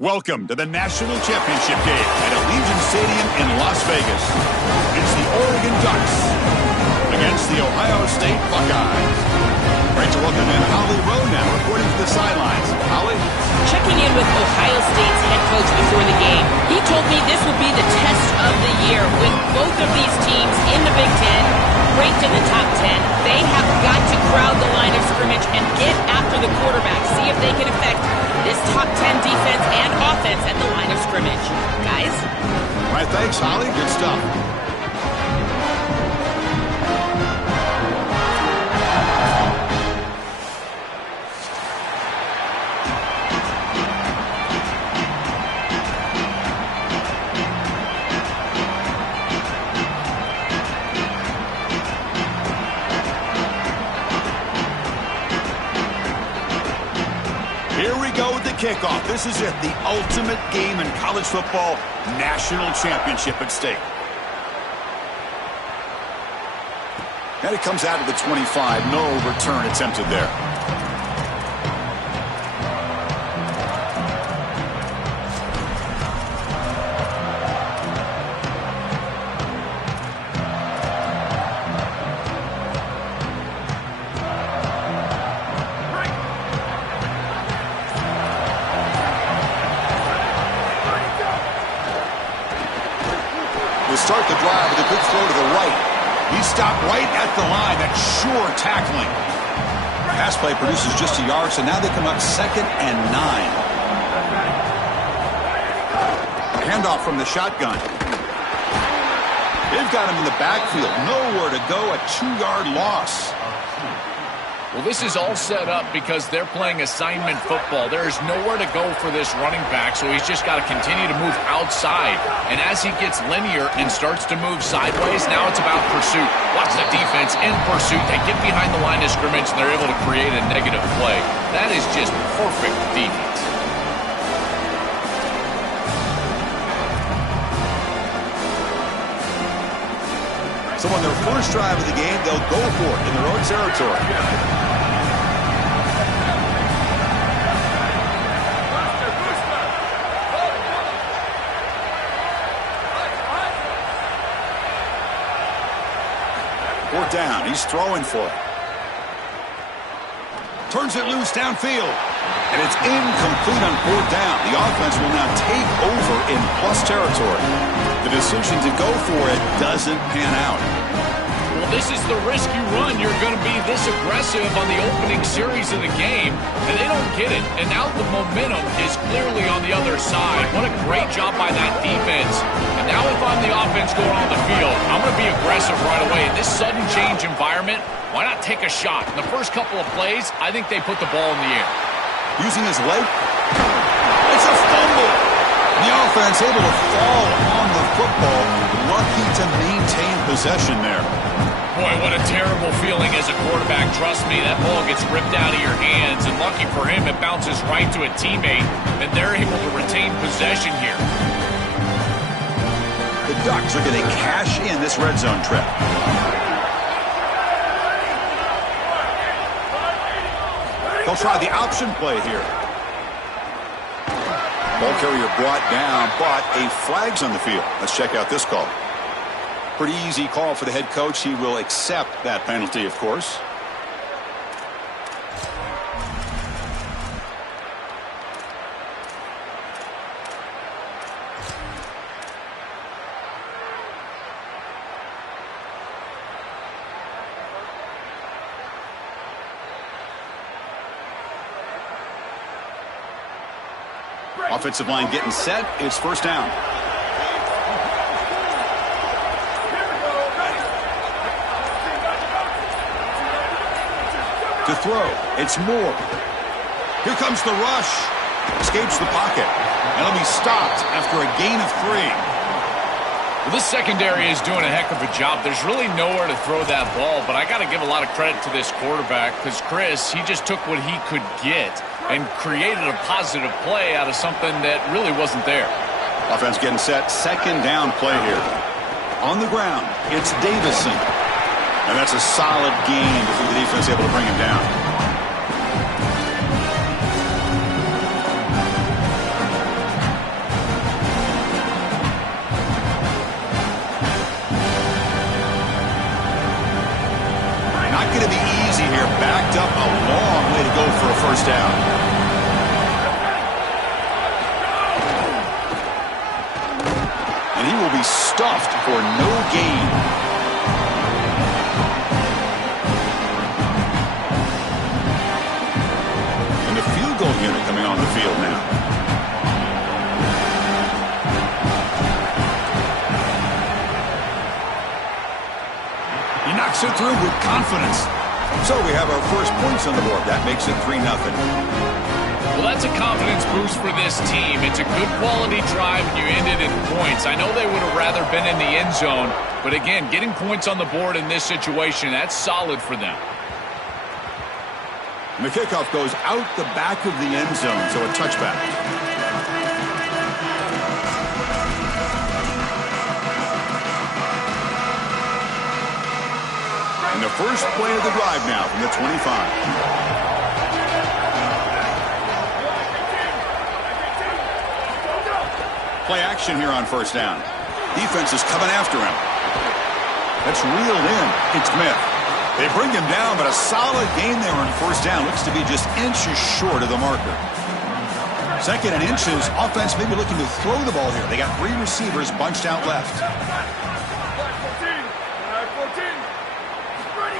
Welcome to the National Championship game at Allegiant Stadium in Las Vegas. It's the Oregon Ducks against the Ohio State Buckeyes. Great to welcome in Holly Rowe now, reporting for the sidelines. Holly? Checking in with Ohio State's head coach before the game. He told me this would be the test of the year with both of these teams in the Big Ten, ranked in the top 10. They have got to crowd the line of scrimmage and get after the quarterback, see if they can affect this top 10 defense and offense at the line of scrimmage. Guys? All right, thanks, Holly. Good stuff. Here we go with the kickoff. This is it, the ultimate game in college football, national championship at stake. And it comes out of the 25. No return attempted there. We'll start the drive with a good throw to the right. He stopped right at the line. That's sure tackling. Pass play produces just a yard, so now they come up 2nd and 9. Handoff from the shotgun. They've got him in the backfield. Nowhere to go, a 2-yard loss. Well, this is all set up because they're playing assignment football. There is nowhere to go for this running back, so he's just got to continue to move outside. And as he gets linear and starts to move sideways, now it's about pursuit. Watch the defense in pursuit. They get behind the line of scrimmage, and they're able to create a negative play. That is just perfect defense. So on their first drive of the game, they'll go for it in their own territory. 4th down. He's throwing for it. Turns it loose downfield. And it's incomplete on 4th down. The offense will now take over in plus territory. The decision to go for it doesn't pan out. Well, this is the risk you run. You're going to be this aggressive on the opening series of the game, and they don't get it. And now the momentum is clearly on the other side. What a great job by that defense. And now if I'm the offense going on the field, I'm going to be aggressive right away. In this sudden change environment, why not take a shot? In the first couple of plays, I think they put the ball in the air. Using his leg. It's a fumble. The offense able to fall on the football. Lucky to maintain possession there. Boy, what a terrible feeling as a quarterback. Trust me, that ball gets ripped out of your hands. And lucky for him, it bounces right to a teammate. And they're able to retain possession here. The Ducks are going to cash in this red zone trip. They'll try the option play here. Ball carrier brought down, but a flag's on the field. Let's check out this call. Pretty easy call for the head coach. He will accept that penalty, of course. Offensive line getting set. It's 1st down. To throw. It's Moore. Here comes the rush. Escapes the pocket. And he'll be stopped after a gain of 3. Well, this secondary is doing a heck of a job. There's really nowhere to throw that ball, but I got to give a lot of credit to this quarterback because Chris, he just took what he could get and created a positive play out of something that really wasn't there. Offense getting set. 2nd down play here. On the ground, it's Davison. And that's a solid gain before the defense able to bring him down. picked up a long way to go for a first down. And he will be stuffed for no gain. And the field goal unit coming on the field now. He knocks it through with confidence. So we have our first points on the board. That makes it 3-0. Well, that's a confidence boost for this team. It's a good quality drive, and you ended in points. I know they would have rather been in the end zone, but again, getting points on the board in this situation, that's solid for them. And the kickoff goes out the back of the end zone, so a touchback. And the first play of the drive now from the 25. Play action here on first down. Defense is coming after him. That's reeled in. It's Smith. They bring him down, but a solid gain there on first down. Looks to be just inches short of the marker. Second and inches. Offense maybe looking to throw the ball here. They got 3 receivers bunched out left.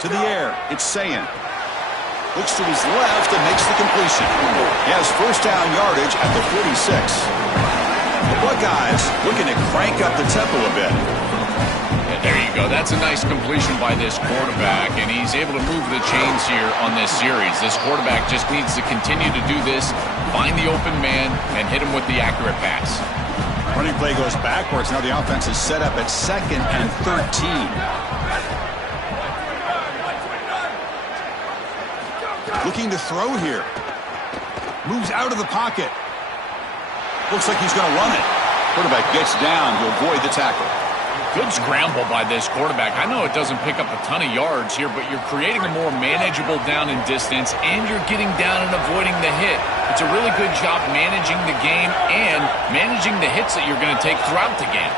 To the air. It's Sayin. Looks to his left and makes the completion. He has first down yardage at the 46. The Buckeyes looking to crank up the tempo a bit. And there you go. That's a nice completion by this quarterback, and he's able to move the chains here on this series. This quarterback just needs to continue to do this, find the open man, and hit him with the accurate pass. Running play goes backwards. Now the offense is set up at 2nd and 13. Looking to throw here. Moves out of the pocket. Looks like he's going to run it. Quarterback gets down to avoid the tackle. Good scramble by this quarterback. I know it doesn't pick up a ton of yards here, but you're creating a more manageable down and distance, and you're getting down and avoiding the hit. It's a really good job managing the game and managing the hits that you're going to take throughout the game.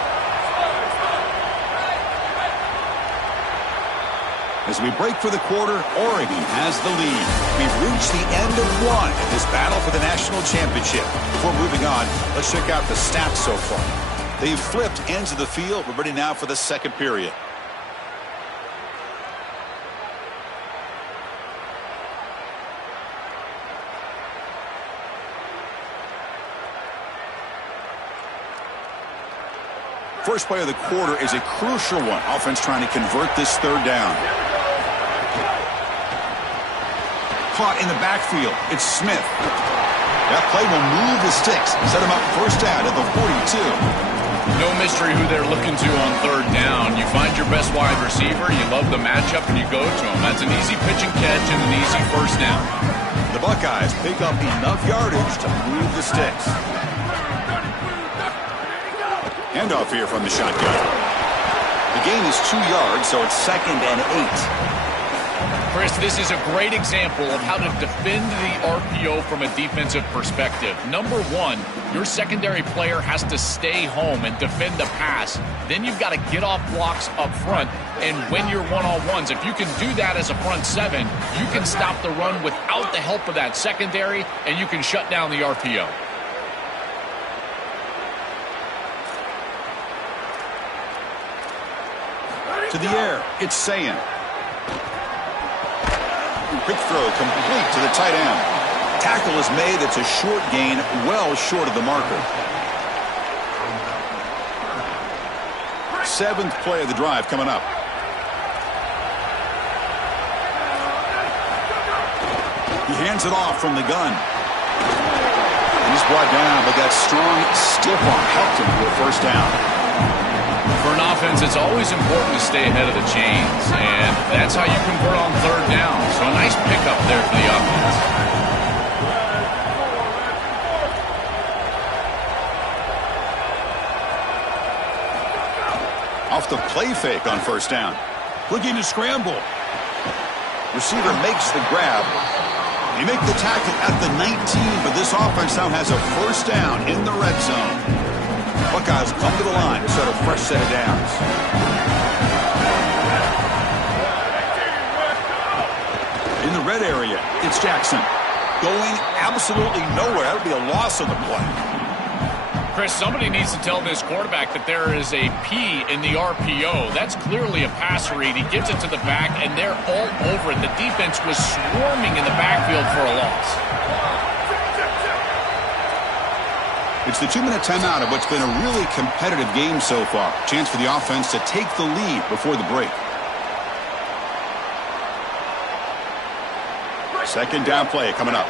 As we break for the quarter, Oregon has the lead. We've reached the end of one in this battle for the national championship. Before moving on, let's check out the stats so far. They've flipped ends of the field. We're ready now for the second period. First play of the quarter is a crucial one. Offense trying to convert this third down. Caught in the backfield. It's Smith. That play will move the sticks. Set him up first down at the 42. No mystery who they're looking to on third down. You find your best wide receiver, you love the matchup, and you go to him. That's an easy pitch and catch and an easy first down. The Buckeyes pick up enough yardage to move the sticks. Handoff here from the shotgun. The gain is 2 yards, so it's 2nd and 8. Chris, this is a great example of how to defend the RPO from a defensive perspective. Number one, your secondary player has to stay home and defend the pass. Then you've got to get off blocks up front and win your one-on-ones. If you can do that as a front seven, you can stop the run without the help of that secondary, and you can shut down the RPO. To the air, it's Sayin. Quick throw complete to the tight end. Tackle is made. It's a short gain, well short of the marker. 7th play of the drive coming up. He hands it off from the gun. He's brought down, but that strong, stiff arm helped him to a first down. For an offense, it's always important to stay ahead of the chains, and that's how you convert on third down. So a nice pickup there for the offense. Off the play fake on first down. Looking to scramble. Receiver makes the grab. He makes the tackle at the 19, but this offense now has a first down in the red zone. Buckeyes come to the line, set a fresh set of downs. In the red area, it's Jackson. Going absolutely nowhere. That would be a loss on the play. Chris, somebody needs to tell this quarterback that there is a P in the RPO. That's clearly a pass read. He gives it to the back, and they're all over it. The defense was swarming in the backfield for a loss. It's the 2-minute timeout of what's been a really competitive game so far. Chance for the offense to take the lead before the break. Second down play coming up.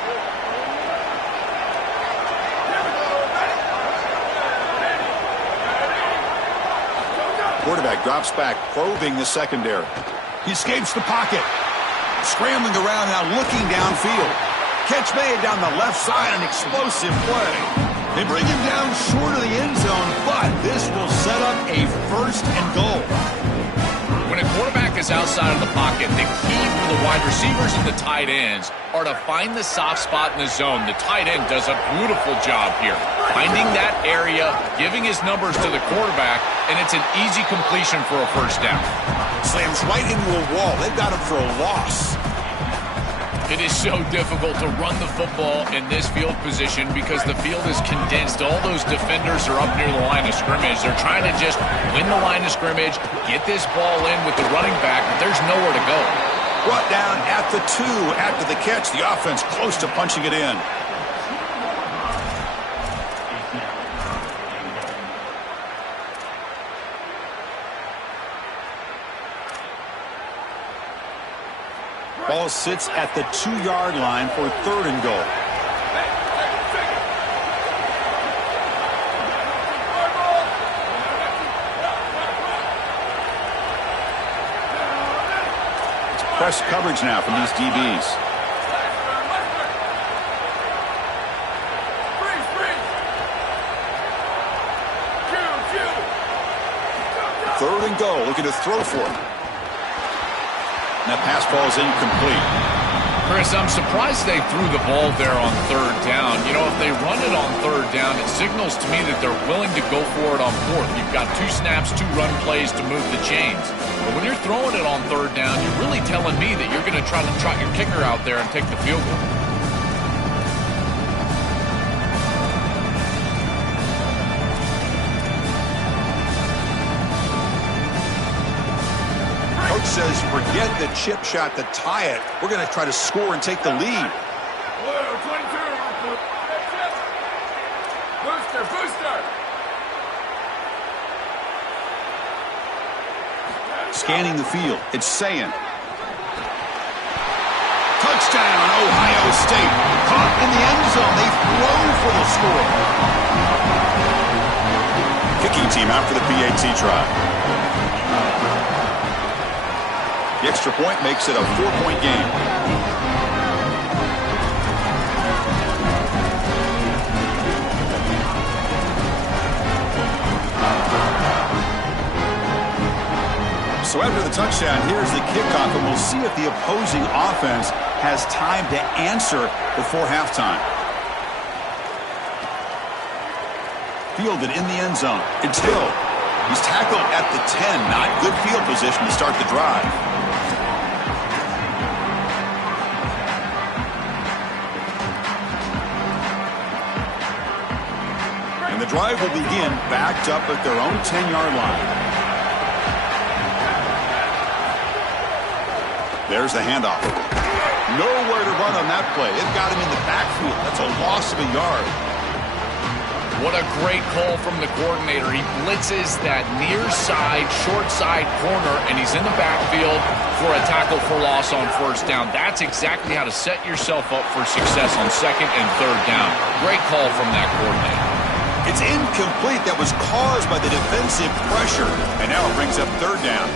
Quarterback drops back, probing the secondary. He escapes the pocket. Scrambling around now, looking downfield. Catch made down the left side, an explosive play. They bring him down short of the end zone, but this will set up a 1st and goal. When a quarterback is outside of the pocket, the key for the wide receivers and the tight ends are to find the soft spot in the zone. The tight end does a beautiful job here, finding that area, giving his numbers to the quarterback, and it's an easy completion for a 1st down. Slams right into a wall. They've got him for a loss. It is so difficult to run the football in this field position because the field is condensed. All those defenders are up near the line of scrimmage. They're trying to just win the line of scrimmage, get this ball in with the running back, but there's nowhere to go. Brought down at the 2 after the catch. The offense close to punching it in. Ball sits at the 2-yard line for 3rd and goal. It's press coverage now from these DBs. Third and goal, looking to throw for it. And that pass ball is incomplete. Chris, I'm surprised they threw the ball there on 3rd down. You know, if they run it on 3rd down, it signals to me that they're willing to go for it on 4th. You've got 2 snaps, 2 run plays to move the chains. But when you're throwing it on 3rd down, you're really telling me that you're going to try to trot your kicker out there and take the field goal. Says forget the chip shot to tie it. We're going to try to score and take the lead. Booster. Scanning the field. It's Sayin. Touchdown, Ohio State. Caught in the end zone. They throw for the score. Kicking team out for the PAT try. The extra point makes it a 4-point game. So after the touchdown, here's the kickoff, and we'll see if the opposing offense has time to answer before halftime. Fielded in the end zone. It's Hill. He's tackled at the 10. Not good field position to start the drive. The drive will begin backed up at their own 10-yard line. There's the handoff. Nowhere to run on that play. It got him in the backfield. That's a loss of a yard. What a great call from the coordinator. He blitzes that near side, short side corner, and he's in the backfield for a tackle for loss on 1st down. That's exactly how to set yourself up for success on 2nd and 3rd down. Great call from that coordinator. It's incomplete. That was caused by the defensive pressure. And now it brings up 3rd down.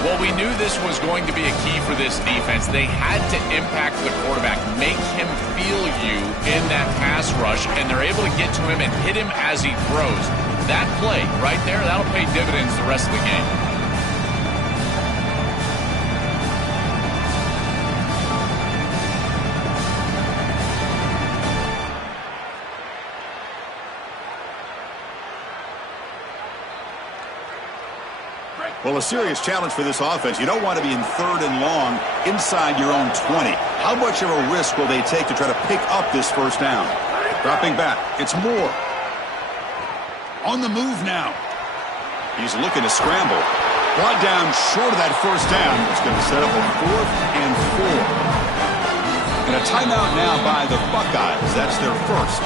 Well, we knew this was going to be a key for this defense. They had to impact the quarterback, make him feel you in that pass rush, and they're able to get to him and hit him as he throws. That play right there, that'll pay dividends the rest of the game. Break. Well, a serious challenge for this offense. You don't want to be in 3rd and long inside your own 20. How much of a risk will they take to try to pick up this first down? Dropping back. It's Moore. On the move now. He's looking to scramble. Brought down short of that first down. It's going to set up a 4th and 4. And a timeout now by the Buckeyes. That's their first.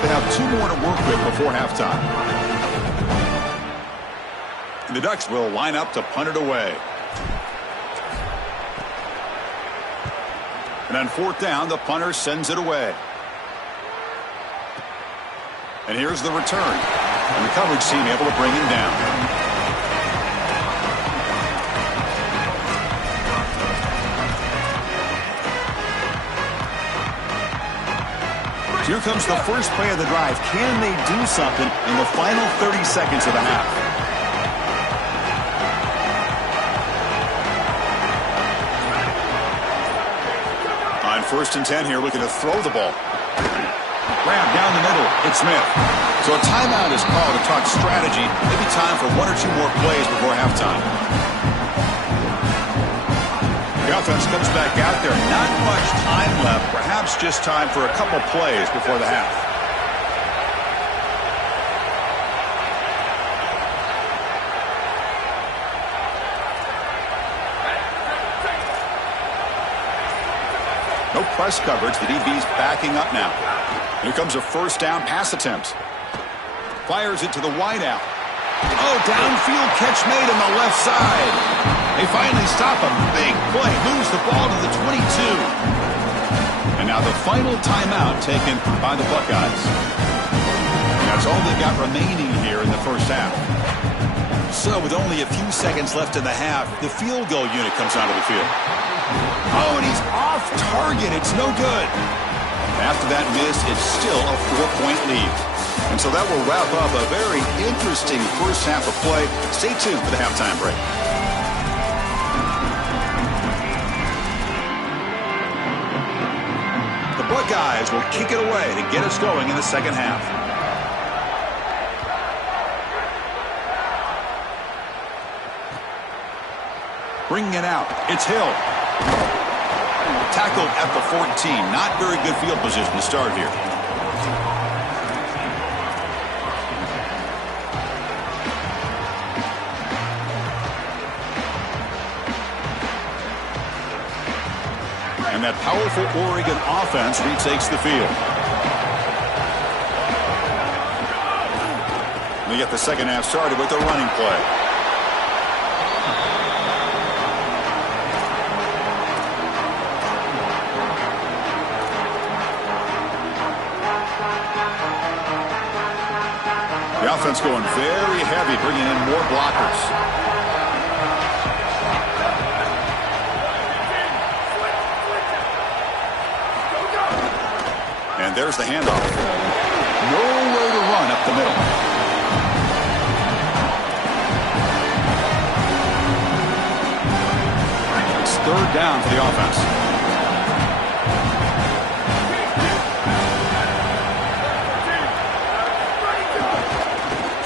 They have 2 more to work with before halftime. The Ducks will line up to punt it away. And on 4th down, the punter sends it away. And here's the return. And the coverage team able to bring him down. Here comes the first play of the drive. Can they do something in the final 30 seconds of the half? On 1st and 10 here, looking to throw the ball. Grab down the middle. It's Smith. So a timeout is called to talk strategy. Maybe time for 1 or 2 more plays before halftime. The offense comes back out there. Not much time left. Perhaps just time for a couple plays before the half. No press coverage. The DB's backing up now. Here comes a first down pass attempt. Fires it to the wideout. Oh, downfield catch made on the left side. They finally stop a big play. Moves the ball to the 22. And now the final timeout taken by the Buckeyes. And that's all they got remaining here in the first half. So with only a few seconds left in the half, the field goal unit comes out of the field. Oh, and he's off target. It's no good. After that miss, it's still a 4-point lead. And so that will wrap up a very interesting first half of play. Stay tuned for the halftime break. The Buckeyes will kick it away to get us going in the second half. Bringing it out. It's Hill. Tackled at the 14. Not very good field position to start here. And that powerful Oregon offense retakes the field. We get the second half started with a running play. The offense going very heavy, bringing in more blockers. And there's the handoff. Nowhere to run up the middle. It's 3rd down for the offense.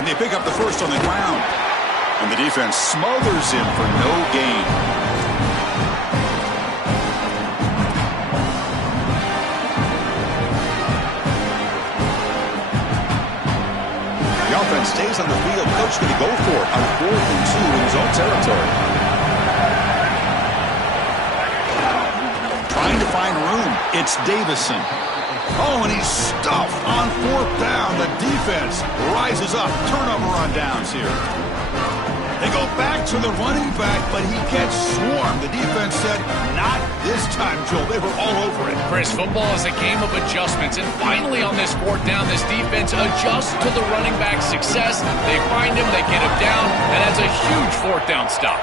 They pick up the first on the ground. And the defense smothers him for no gain. The offense stays on the field. Coach going to go for it on 4th and 2 in his own territory. Trying to find room. It's Davison. Oh, and he's stuffed on 4th down. The defense rises up. Turnover on downs here. They go back to the running back, but he gets swarmed. The defense said, not this time, Joel. They were all over it. Chris, football is a game of adjustments. And finally on this 4th down, this defense adjusts to the running back's success. They find him, they get him down, and that's a huge 4th down stop.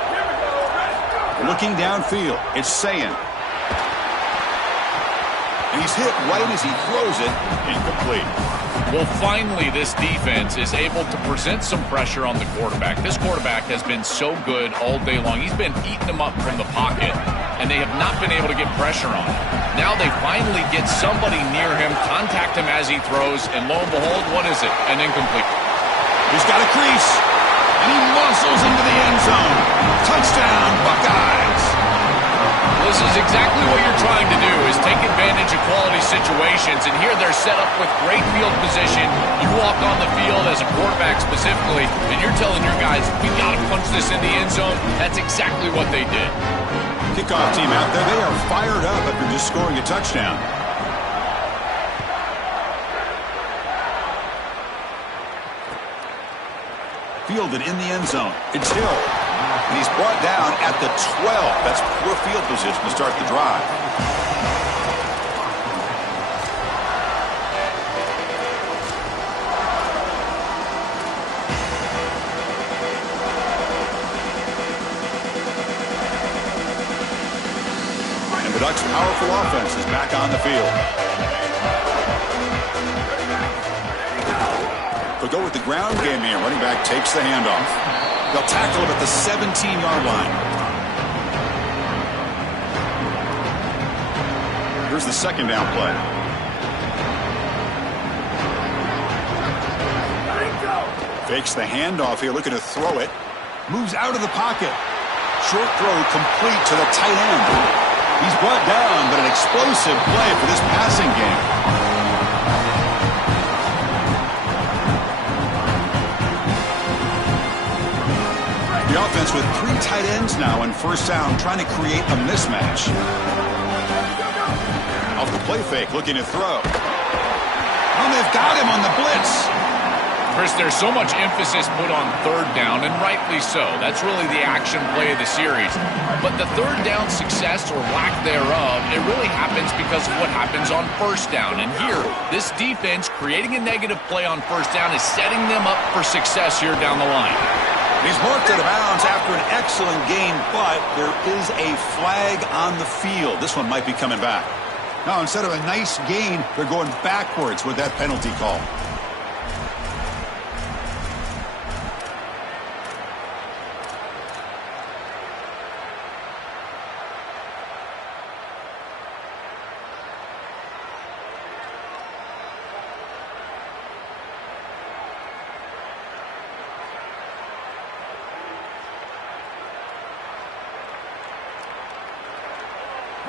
Looking downfield, it's Sayin. And he's hit right as he throws it. Incomplete. Well, finally, this defense is able to present some pressure on the quarterback. This quarterback has been so good all day long. He's been eating them up from the pocket, and they have not been able to get pressure on him. Now they finally get somebody near him, contact him as he throws, and lo and behold, what is it? An incomplete. He's got a crease. And he muscles into the end zone. Touchdown, Buckeyes. This is exactly what you're trying to do, is take advantage of quality situations. And here they're set up with great field position. You walk on the field as a quarterback specifically, and you're telling your guys, we got to punch this in the end zone. That's exactly what they did. Kickoff team out there, they are fired up after just scoring a touchdown. Fielded in the end zone. It's Hill. And he's brought down at the 12. That's poor field position to start the drive. And the Ducks' powerful offense is back on the field. They'll go with the ground game here. Running back takes the handoff. They'll tackle him at the 17-yard line. Here's the second down play. Fakes the handoff here, looking to throw it. Moves out of the pocket. Short throw complete to the tight end. He's brought down, but an explosive play for this passing game. The offense with 3 tight ends now on first down, trying to create a mismatch. Off the play fake, looking to throw. Oh, they've got him on the blitz. Chris, there's so much emphasis put on third down, and rightly so. That's really the action play of the series. But the third down success or lack thereof, it really happens because of what happens on first down. And here, this defense creating a negative play on first down is setting them up for success here down the line. He's marked out of bounds after an excellent game, but there is a flag on the field. This one might be coming back. Now, instead of a nice gain, they're going backwards with that penalty call.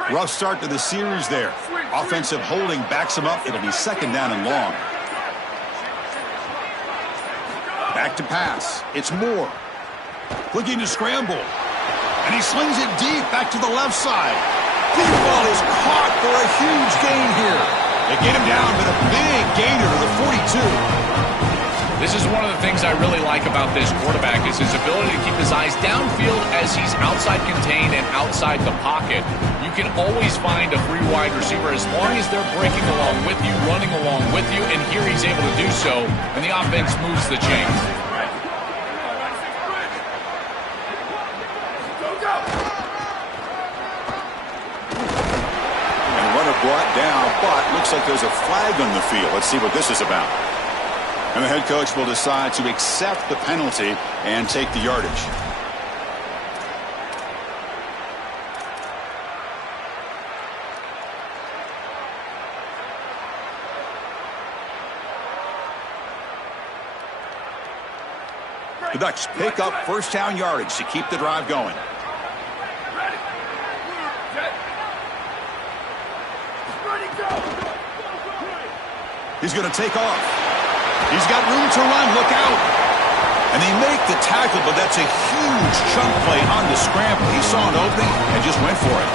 Rough start to the series there. Offensive holding backs him up. It'll be second down and long. Back to pass. It's Moore. Looking to scramble. And he slings it deep back to the left side. Deep ball is caught for a huge gain here. They get him down, but a big gainer to the 42. This is one of the things I really like about this quarterback is his ability to keep his eyes downfield as he's outside contained and outside the pocket. You can always find a free wide receiver as long as they're breaking along with you, running along with you, and here he's able to do so, and the offense moves the chains. And runner brought down, but looks like there's a flag on the field. Let's see what this is about. And the head coach will decide to accept the penalty and take the yardage. The Ducks pick up first down yardage to keep the drive going. He's going to take off. He's got room to run. Look out. And they make the tackle, but that's a huge chunk play on the scramble. He saw an opening and just went for it.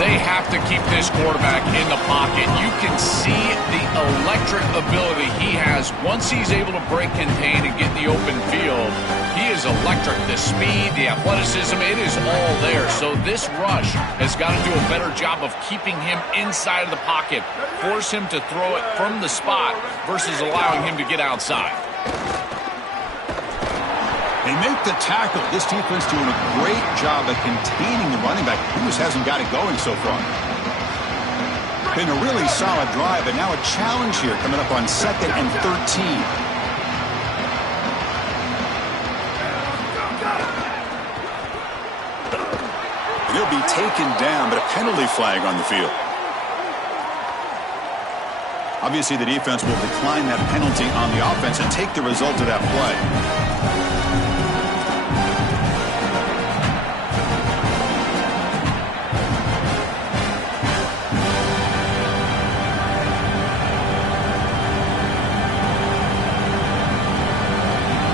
They have to keep this quarterback in the pocket. You can see the electric ability he has once he's able to break contain and get in the open field. He is electric. The speed, the athleticism, it is all there. So this rush has got to do a better job of keeping him inside of the pocket, force him to throw it from the spot versus allowing him to get outside. They make the tackle. This defense doing a great job of containing the running back. He just hasn't got it going so far. Been a really solid drive, and now a challenge here coming up on 2nd and 13. And he'll be taken down, but a penalty flag on the field. Obviously, the defense will decline that penalty on the offense and take the result of that play.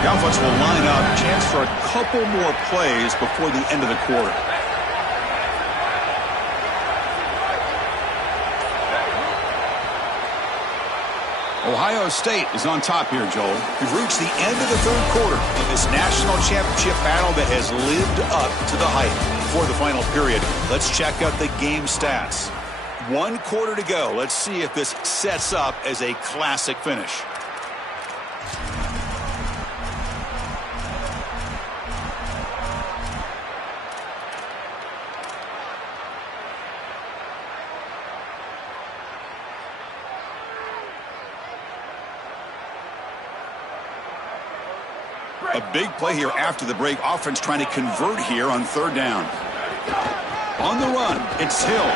The offense will line up, chance for a couple more plays before the end of the quarter. Ohio State is on top here, Joel. We've reached the end of the third quarter in this national championship battle that has lived up to the hype. Before the final period, let's check out the game stats. 1 quarter to go. Let's see if this sets up as a classic finish. A big play here after the break. Offense trying to convert here on 3rd down. On the run, it's Hill.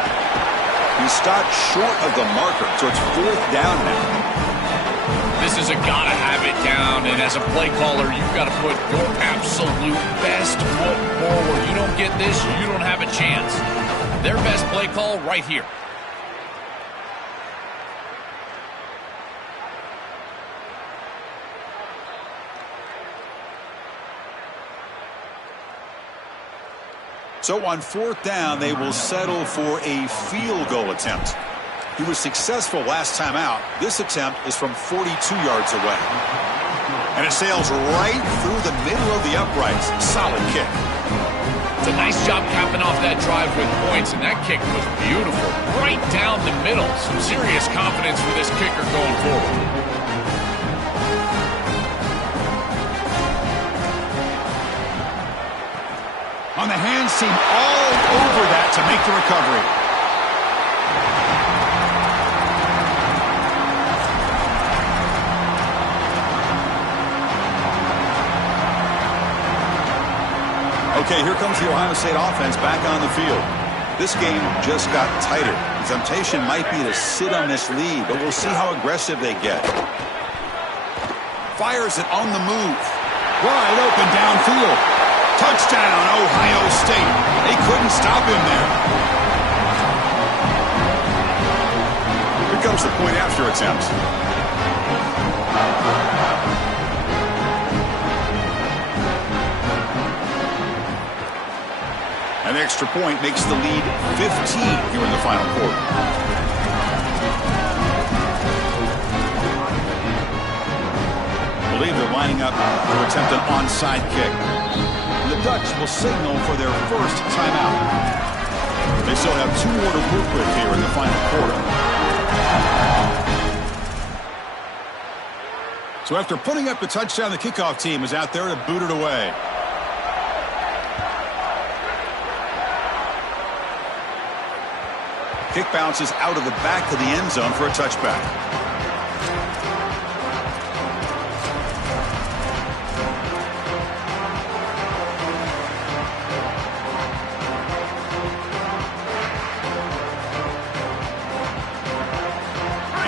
He stopped short of the marker, so it's 4th down now. This is a gotta have it down, and as a play caller, you've got to put your absolute best foot forward. You don't get this, you don't have a chance. Their best play call right here. So on 4th down, they will settle for a field goal attempt. He was successful last time out. This attempt is from 42 yards away. And it sails right through the middle of the uprights. Solid kick. It's a nice job capping off that drive with points, and that kick was beautiful. Right down the middle. Some serious confidence for this kicker going forward. On the hands team, all over that to make the recovery. Okay, here comes the Ohio State offense back on the field. This game just got tighter. The temptation might be to sit on this lead, but we'll see how aggressive they get. Fires it on the move. Wide open downfield. Touchdown, Ohio State. They couldn't stop him there. Here comes the point after attempt. An extra point makes the lead 15 here in the final quarter. I believe they're lining up to attempt an onside kick. The Ducks will signal for their first timeout. They still have 2 more to work with here in the final quarter. So after putting up the touchdown, the kickoff team is out there to boot it away. Kick bounces out of the back of the end zone for a touchback.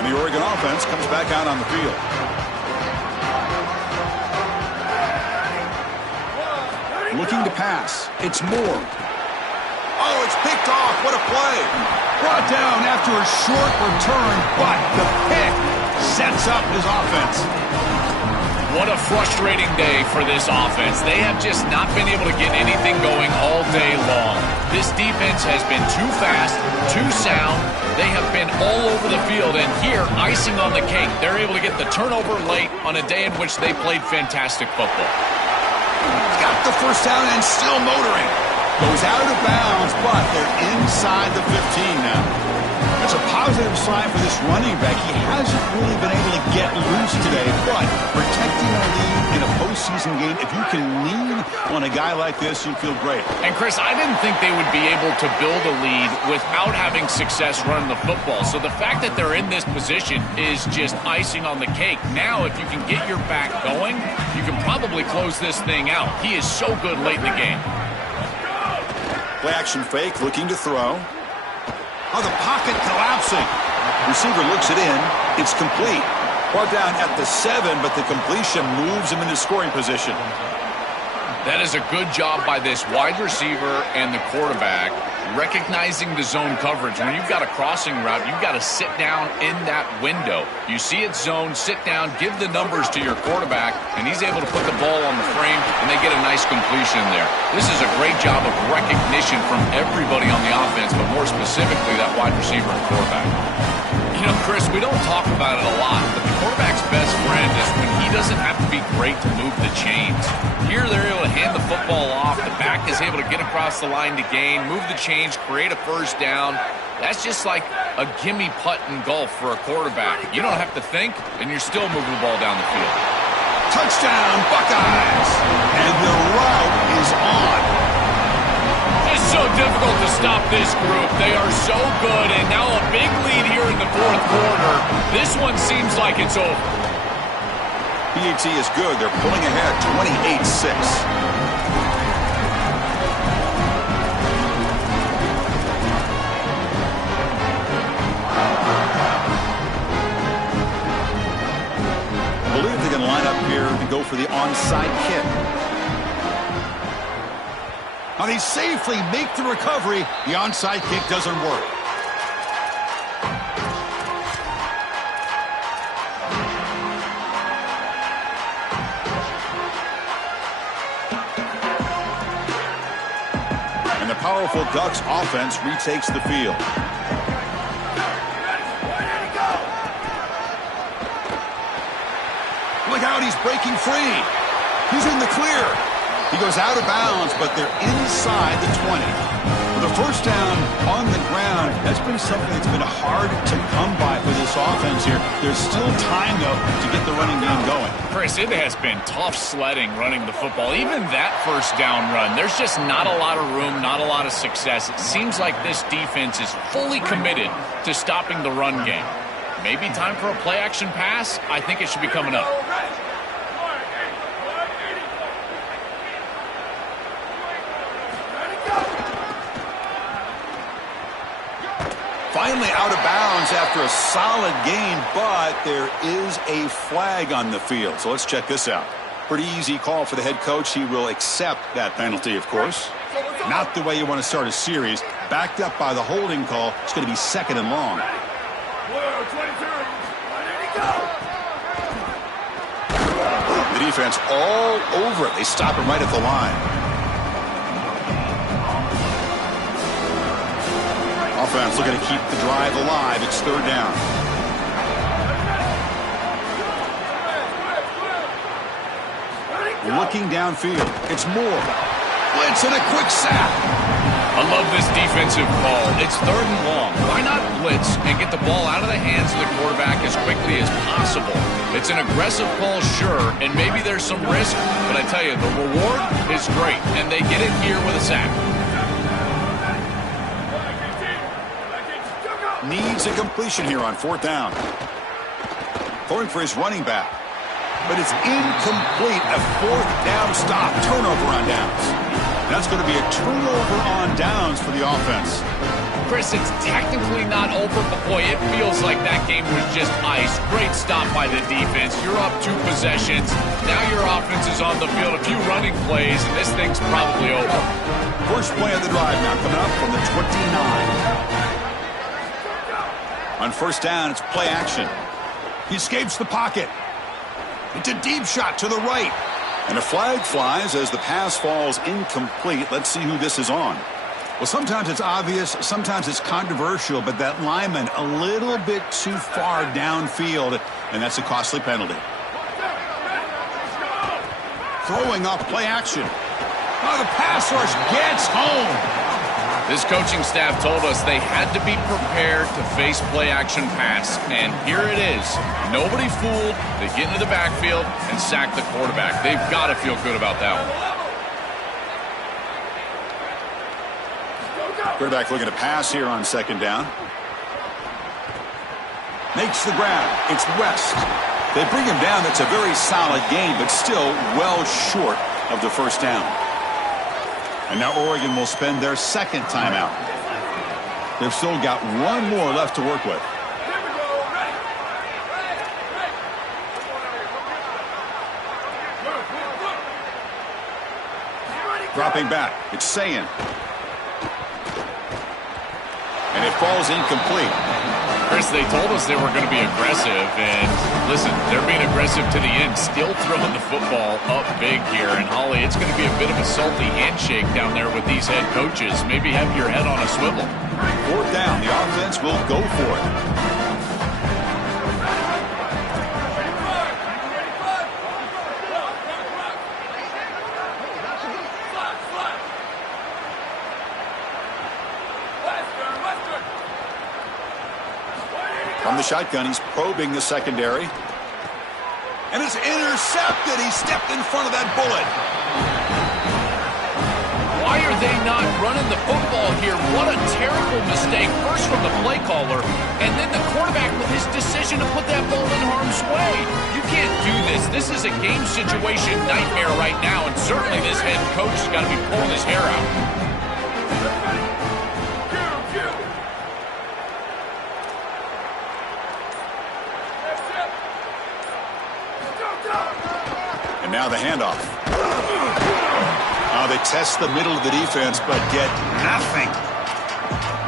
The Oregon offense comes back out on the field. Looking to pass. It's Moore. Oh, it's picked off. What a play. Brought down after a short return, but the pick sets up his offense. What a frustrating day for this offense. They have just not been able to get anything going all day long. This defense has been too fast, too sound. They have been all over the field, and here, icing on the cake, they're able to get the turnover late on a day in which they played fantastic football. Got the first down and still motoring. Goes out of bounds, but they're inside the 15 now. That's a positive sign for this running back. He hasn't really been able to get loose today, but protecting a lead in a postseason game, if you can lean on a guy like this, you feel great. And, Chris, I didn't think they would be able to build a lead without having success running the football. So the fact that they're in this position is just icing on the cake. Now, if you can get your back going, you can probably close this thing out. He is so good late in the game. Play action fake, looking to throw. Oh, the pocket collapsing. Receiver looks it in. It's complete. Brought down at the 7, but the completion moves him into scoring position. That is a good job by this wide receiver and the quarterback recognizing the zone coverage. When you've got a crossing route, you've got to sit down in that window. You see it zone, sit down, give the numbers to your quarterback, and he's able to put the ball on the frame, and they get a nice completion there. This is a great job of recognition from everybody on the offense, but more specifically that wide receiver and quarterback. You know, Chris, we don't talk about it a lot, but the quarterback's best friend is when he doesn't have to be great to move the chains. Here, they're able to hand the football off. The back is able to get across the line to gain, move the chains, create a first down. That's just like a gimme putt in golf for a quarterback. You don't have to think, and you're still moving the ball down the field. Touchdown, Buckeyes! And the route is on. It's so difficult to stop this group. They are so good, and now a big lead here in the fourth quarter. This one seems like it's over. PAT is good. They're pulling ahead 28-6. I believe they can line up here to go for the onside kick. Now they safely make the recovery. The onside kick doesn't work. And the powerful Ducks offense retakes the field. Look out, he's breaking free. He's in the clear. He goes out of bounds, but they're inside the 20. With a first down on the ground, that's been something that's been hard to come by for this offense here. There's still time, though, to get the running game going. Chris, it has been tough sledding running the football. Even that first down run, there's just not a lot of room, not a lot of success. It seems like this defense is fully committed to stopping the run game. Maybe time for a play-action pass? I think it should be coming up. Finally out of bounds after a solid gain, but there is a flag on the field. So let's check this out. Pretty easy call for the head coach. He will accept that penalty, of course. Not the way you want to start a series. Backed up by the holding call. It's going to be second and long. The defense all over it. They stop him right at the line. Offense looking to keep the drive alive. It's third down. Looking downfield. It's Moore. Blitz and a quick sack. I love this defensive call. It's third and long. Why not blitz and get the ball out of the hands of the quarterback as quickly as possible? It's an aggressive call, sure, and maybe there's some risk, but I tell you, the reward is great, and they get it here with a sack. Needs a completion here on fourth down. Going for his running back. But it's incomplete. A fourth down stop. Turnover on downs. That's going to be a turnover on downs for the offense. Chris, it's technically not over, but boy, it feels like that game was just ice. Great stop by the defense. You're up 2 possessions. Now your offense is on the field. A few running plays, and this thing's probably over. First play of the drive now coming up from the 29. On first down, it's play action. He escapes the pocket. It's a deep shot to the right. And a flag flies as the pass falls incomplete. Let's see who this is on. Well, sometimes it's obvious, sometimes it's controversial, but that lineman a little bit too far downfield, and that's a costly penalty. Throwing off play action. Oh, the pass rush gets home. This coaching staff told us they had to be prepared to face play-action pass, and here it is. Nobody fooled. They get into the backfield and sack the quarterback. They've got to feel good about that one. Quarterback looking to pass here on second down. Makes the grab. It's West. They bring him down. That's a very solid game, but still well short of the first down. And now Oregon will spend their second timeout. They've still got one more left to work with. Dropping back, it's Sayin. And it falls incomplete. Chris, they told us they were going to be aggressive, and listen, they're being aggressive to the end, still throwing the football up big here. And Holly, it's going to be a bit of a salty handshake down there with these head coaches. Maybe have your head on a swivel. Fourth down, the offense will go for it. From the shotgun, he's probing the secondary. And it's intercepted. He stepped in front of that bullet. Why are they not running the football here? What a terrible mistake. First from the play caller, and then the quarterback with his decision to put that ball in harm's way. You can't do this. This is a game situation nightmare right now, and certainly this head coach has got to be pulling his hair out. And now the handoff. They test the middle of the defense, but get nothing.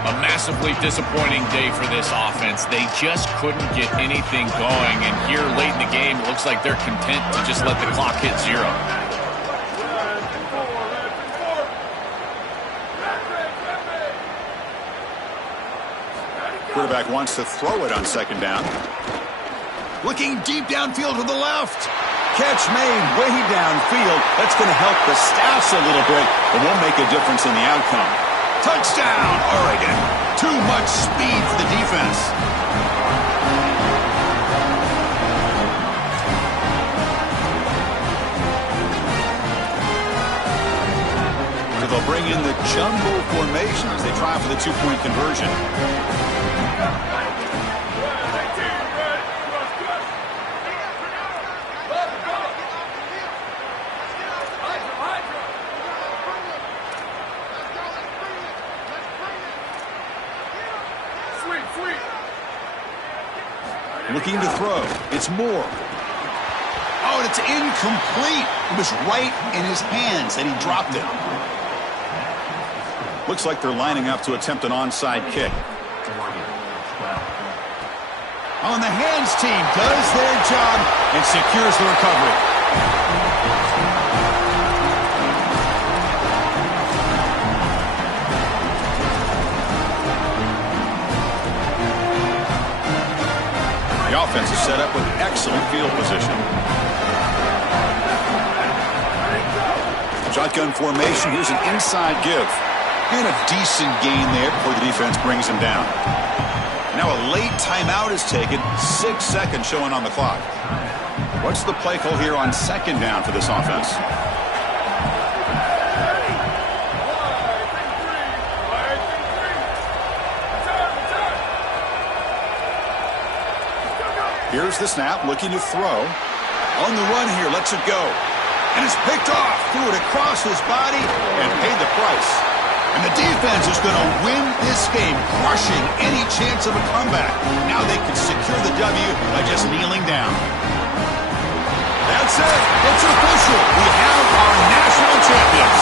A massively disappointing day for this offense. They just couldn't get anything going, and here late in the game, it looks like they're content to just let the clock hit zero. Quarterback wants to throw it on second down. Looking deep downfield to the left. Catch made way downfield. That's going to help the Staffs a little bit, but won't make a difference in the outcome. Touchdown, Oregon. Too much speed for the defense. So they'll bring in the jumbo formation as they try for the two-point conversion. Looking to throw. It's Moore. Oh, and it's incomplete. It was right in his hands, and he dropped it. Looks like they're lining up to attempt an onside kick. On the hands team does their job and secures the recovery. The offense is set up with excellent field position. Shotgun formation. Here's an inside give. And a decent gain there before the defense brings him down. Now a late timeout is taken. 6 seconds showing on the clock. What's the play call here on second down for this offense? Here's the snap, looking to throw. On the run here, lets it go. And it's picked off. Threw it across his body and paid the price. And the defense is going to win this game, crushing any chance of a comeback. Now they can secure the W by just kneeling down. That's it. It's official. We have our national champions.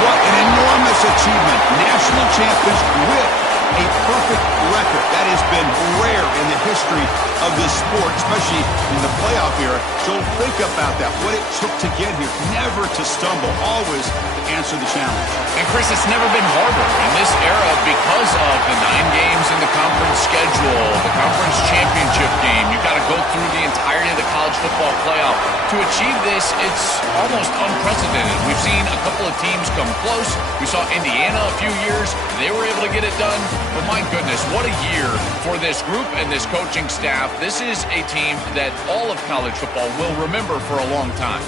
What an enormous achievement. National champions with a perfect record. That has been rare in the history of this sport, especially in the playoff era. So think about that, what it took to get here. Never to stumble, always to answer the challenge. And Chris, it's never been harder in this era because of the 9 games in the conference schedule, the conference championship game. You've got to go through the entirety of the college football playoff. To achieve this, it's almost unprecedented. We've seen a couple of teams come close. We saw Indiana a few years. They were able to get it done. But my goodness, what a year for this group and this coaching staff. This is a team that all of college football will remember for a long time.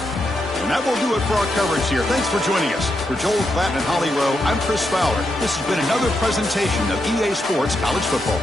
And that will do it for our coverage here. Thanks for joining us. For Joel Klatt and Holly Rowe, I'm Chris Fowler. This has been another presentation of EA Sports College Football.